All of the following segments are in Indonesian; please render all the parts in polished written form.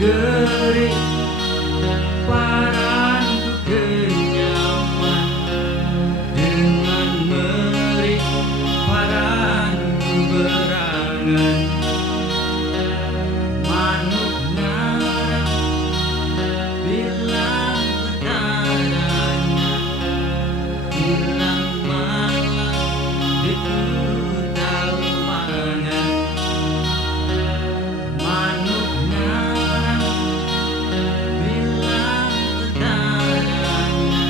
Geri paranku kenyaman dengan meri paranku berangan manuk ngarang bilang ketananya bilang malam itu tahu mangan manuk ngarang bilang ketananya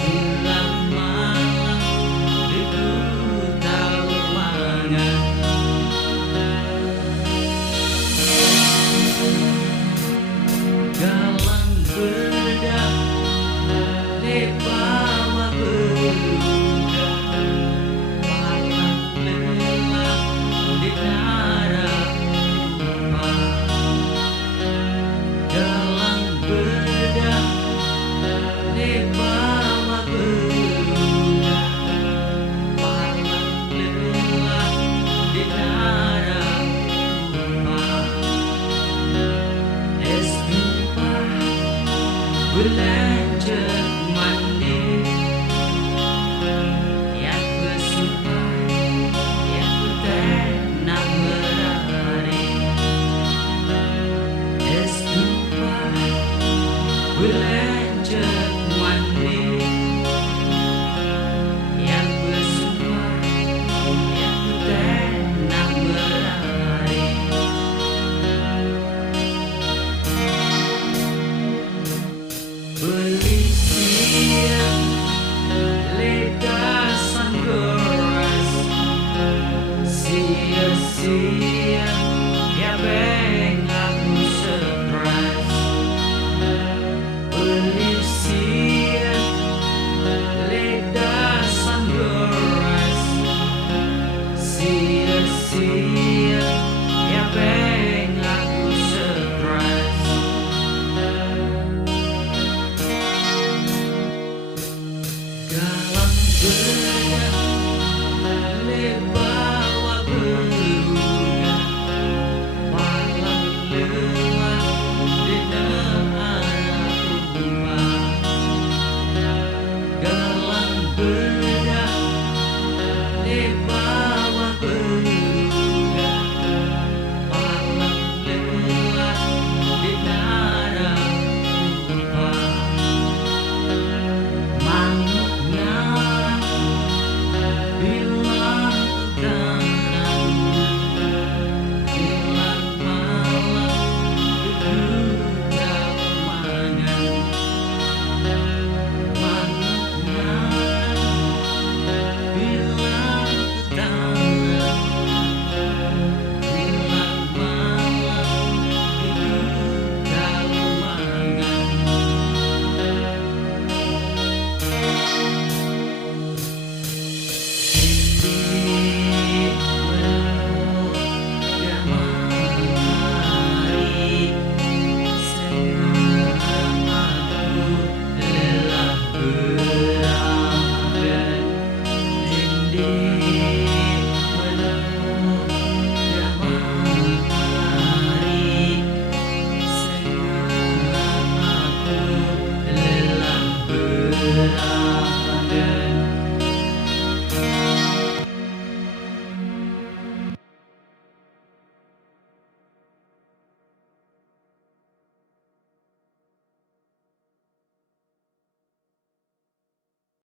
bilang malam itu tahu mangan galang bedak lebawa beruda palang lelah di darat rumah galang bedak lebawa beruda palang lelah di darat rumah es tumpah belajar mandi yang bersumpah yang putih nak berhari es tumpah belajar mandi yang bersumpah yang putih nak berhari beli siang ledasan keras sia-sia